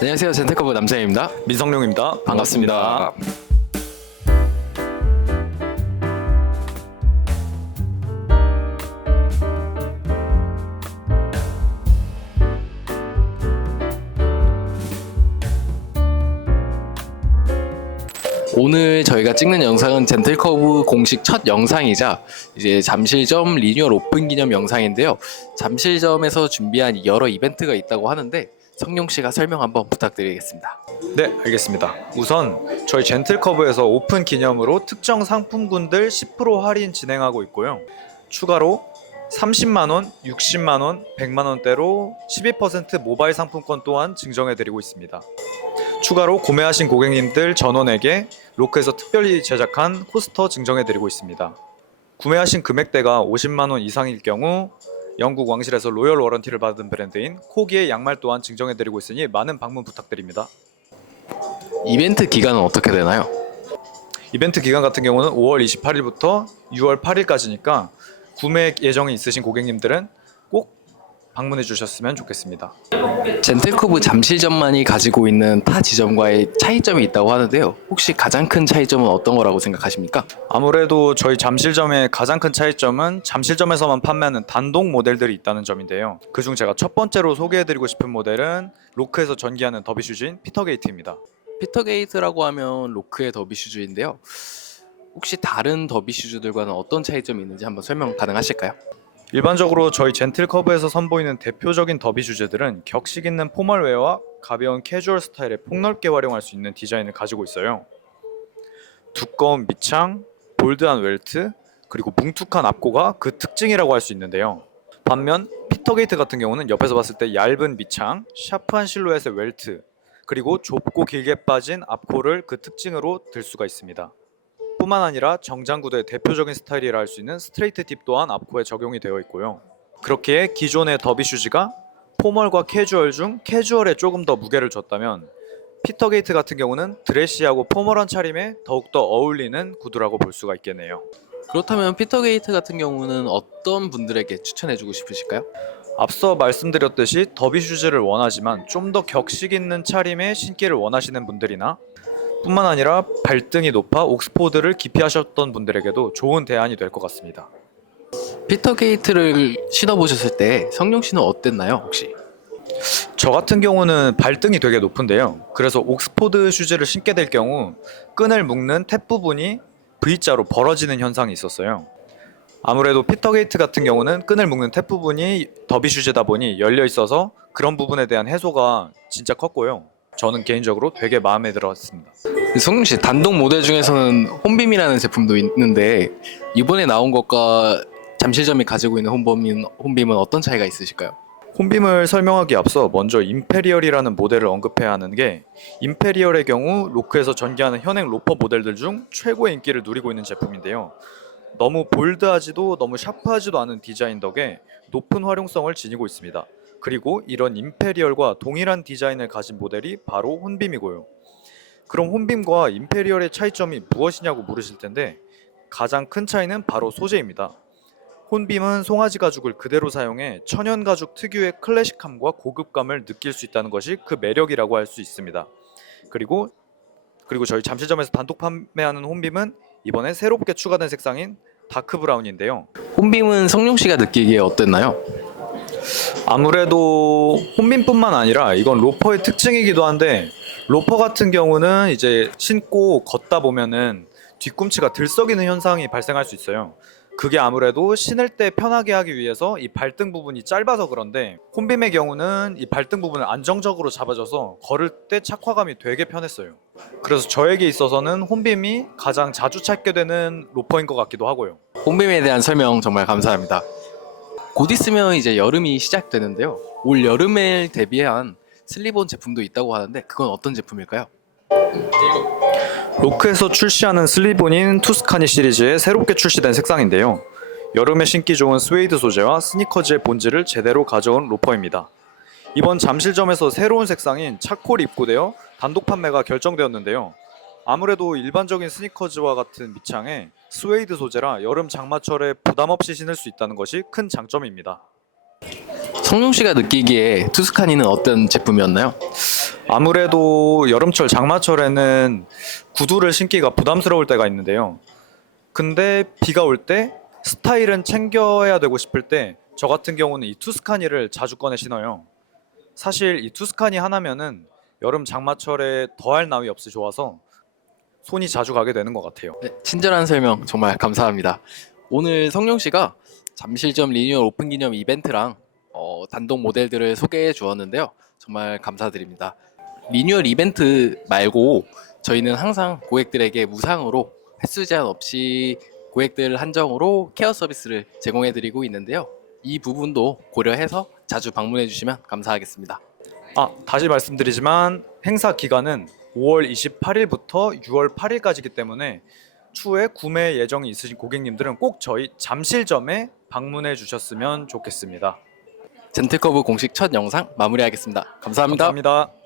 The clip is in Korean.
안녕하세요. 젠틀커브 남자입니다. 민성룡입니다. 반갑습니다. 오늘 저희가 찍는 영상은 젠틀커브 공식 첫 영상이자 이제 잠실점 리뉴얼 오픈 기념 영상인데요. 잠실점에서 준비한 여러 이벤트가 있다고 하는데 성룡 씨가 설명 한번 부탁드리겠습니다. 네, 알겠습니다. 우선 저희 젠틀커브에서 오픈 기념으로 특정 상품군들 10% 할인 진행하고 있고요. 추가로 30만원, 60만원, 100만원대로 12% 모바일 상품권 또한 증정해드리고 있습니다. 추가로 구매하신 고객님들 전원에게 로크에서 특별히 제작한 코스터 증정해드리고 있습니다. 구매하신 금액대가 50만원 이상일 경우 영국 왕실에서 로열 워런티를 받은 브랜드인 코기의 양말 또한 증정해드리고 있으니 많은 방문 부탁드립니다. 이벤트 기간은 어떻게 되나요? 이벤트 기간 같은 경우는 5월 28일부터 6월 8일까지니까 구매 예정이 있으신 고객님들은 꼭 방문해 주셨으면 좋겠습니다. 젠틀커브 잠실점만이 가지고 있는 타 지점과의 차이점이 있다고 하는데요. 혹시 가장 큰 차이점은 어떤 거라고 생각하십니까? 아무래도 저희 잠실점의 가장 큰 차이점은 잠실점에서만 판매하는 단독 모델들이 있다는 점인데요. 그중 제가 첫 번째로 소개해드리고 싶은 모델은 로크에서 전기하는 더비 슈즈인 피터게이트입니다. 피터게이트라고 하면 로크의 더비 슈즈인데요. 혹시 다른 더비 슈즈들과는 어떤 차이점이 있는지 한번 설명 가능하실까요? 일반적으로 저희 젠틀커브에서 선보이는 대표적인 더비 슈즈들은 격식 있는 포멀웨어와 가벼운 캐주얼 스타일에 폭넓게 활용할 수 있는 디자인을 가지고 있어요. 두꺼운 밑창, 볼드한 웰트, 그리고 뭉툭한 앞고가 그 특징이라고 할 수 있는데요. 반면 피터게이트 같은 경우는 옆에서 봤을 때 얇은 밑창, 샤프한 실루엣의 웰트, 그리고 좁고 길게 빠진 앞코를 그 특징으로 들 수가 있습니다. 뿐만 아니라 정장구두의 대표적인 스타일이라 할 수 있는 스트레이트 팁 또한 앞코에 적용이 되어 있고요. 그렇기에 기존의 더비 슈즈가 포멀과 캐주얼 중 캐주얼에 조금 더 무게를 줬다면 피터게이트 같은 경우는 드레시하고 포멀한 차림에 더욱더 어울리는 구두라고 볼 수가 있겠네요. 그렇다면 피터게이트 같은 경우는 어떤 분들에게 추천해주고 싶으실까요? 앞서 말씀드렸듯이 더비 슈즈를 원하지만 좀 더 격식 있는 차림의 신기를 원하시는 분들이나 뿐만 아니라 발등이 높아 옥스포드를 기피하셨던 분들에게도 좋은 대안이 될 것 같습니다. 피터게이트를 신어보셨을 때 성룡 씨는 어땠나요, 혹시? 저 같은 경우는 발등이 되게 높은데요. 그래서 옥스포드 슈즈를 신게 될 경우 끈을 묶는 탭 부분이 V자로 벌어지는 현상이 있었어요. 아무래도 피터게이트 같은 경우는 끈을 묶는 탭 부분이 더비 슈즈다 보니 열려 있어서 그런 부분에 대한 해소가 진짜 컸고요. 저는 개인적으로 되게 마음에 들었습니다. 성룡 씨 단독 모델 중에서는 홈빔이라는 제품도 있는데 이번에 나온 것과 잠실점이 가지고 있는 홈빔은 어떤 차이가 있으실까요? 홈빔을 설명하기 앞서 먼저 임페리얼이라는 모델을 언급해야 하는 게 임페리얼의 경우 로크에서 전개하는 현행 로퍼 모델들 중 최고의 인기를 누리고 있는 제품인데요. 너무 볼드하지도 너무 샤프하지도 않은 디자인 덕에 높은 활용성을 지니고 있습니다. 그리고 이런 임페리얼과 동일한 디자인을 가진 모델이 바로 혼빔이고요. 그럼 혼빔과 임페리얼의 차이점이 무엇이냐고 물으실 텐데 가장 큰 차이는 바로 소재입니다. 혼빔은 송아지 가죽을 그대로 사용해 천연 가죽 특유의 클래식함과 고급감을 느낄 수 있다는 것이 그 매력이라고 할 수 있습니다. 그리고 저희 잠실점에서 단독 판매하는 혼빔은 이번에 새롭게 추가된 색상인 다크 브라운인데요. 홈빔은 성룡 씨가 느끼기에 어땠나요? 아무래도 혼빔뿐만 아니라 이건 로퍼의 특징이기도 한데 로퍼 같은 경우는 이제 신고 걷다 보면은 뒤꿈치가 들썩이는 현상이 발생할 수 있어요. 그게 아무래도 신을 때 편하게 하기 위해서 이 발등 부분이 짧아서 그런데 혼빔의 경우는 이 발등 부분을 안정적으로 잡아줘서 걸을 때 착화감이 되게 편했어요. 그래서 저에게 있어서는 혼빔이 가장 자주 찾게 되는 로퍼인 것 같기도 하고요. 홈빔에 대한 설명 정말 감사합니다. 곧 있으면 이제 여름이 시작되는데요. 올 여름에 대비한 슬립온 제품도 있다고 하는데 그건 어떤 제품일까요? 로크에서 출시하는 슬리본인 투스카니 시리즈에 새롭게 출시된 색상인데요. 여름에 신기 좋은 스웨이드 소재와 스니커즈의 본질을 제대로 가져온 로퍼입니다. 이번 잠실점에서 새로운 색상인 차콜이 입고되어 단독 판매가 결정되었는데요. 아무래도 일반적인 스니커즈와 같은 밑창에 스웨이드 소재라 여름 장마철에 부담 없이 신을 수 있다는 것이 큰 장점입니다. 성룡 씨가 느끼기에 투스카니는 어떤 제품이었나요? 아무래도 여름철 장마철에는 구두를 신기가 부담스러울 때가 있는데요. 근데 비가 올 때 스타일은 챙겨야 되고 싶을 때 저 같은 경우는 이 투스카니를 자주 꺼내 신어요. 사실 이 투스카니 하나면은 여름 장마철에 더할 나위 없이 좋아서 손이 자주 가게 되는 것 같아요. 네, 친절한 설명 정말 감사합니다. 오늘 성룡 씨가 잠실점 리뉴얼 오픈 기념 이벤트랑 단독 모델들을 소개해 주었는데요. 정말 감사드립니다. 리뉴얼 이벤트 말고 저희는 항상 고객들에게 무상으로 횟수 제한 없이 고객들 한정으로 케어 서비스를 제공해 드리고 있는데요. 이 부분도 고려해서 자주 방문해 주시면 감사하겠습니다. 다시 말씀드리지만 행사 기간은 5월 28일부터 6월 8일까지이기 때문에 추후에 구매 예정이 있으신 고객님들은 꼭 저희 잠실점에 방문해 주셨으면 좋겠습니다. 젠틀커브 공식 첫 영상 마무리하겠습니다. 감사합니다. 감사합니다.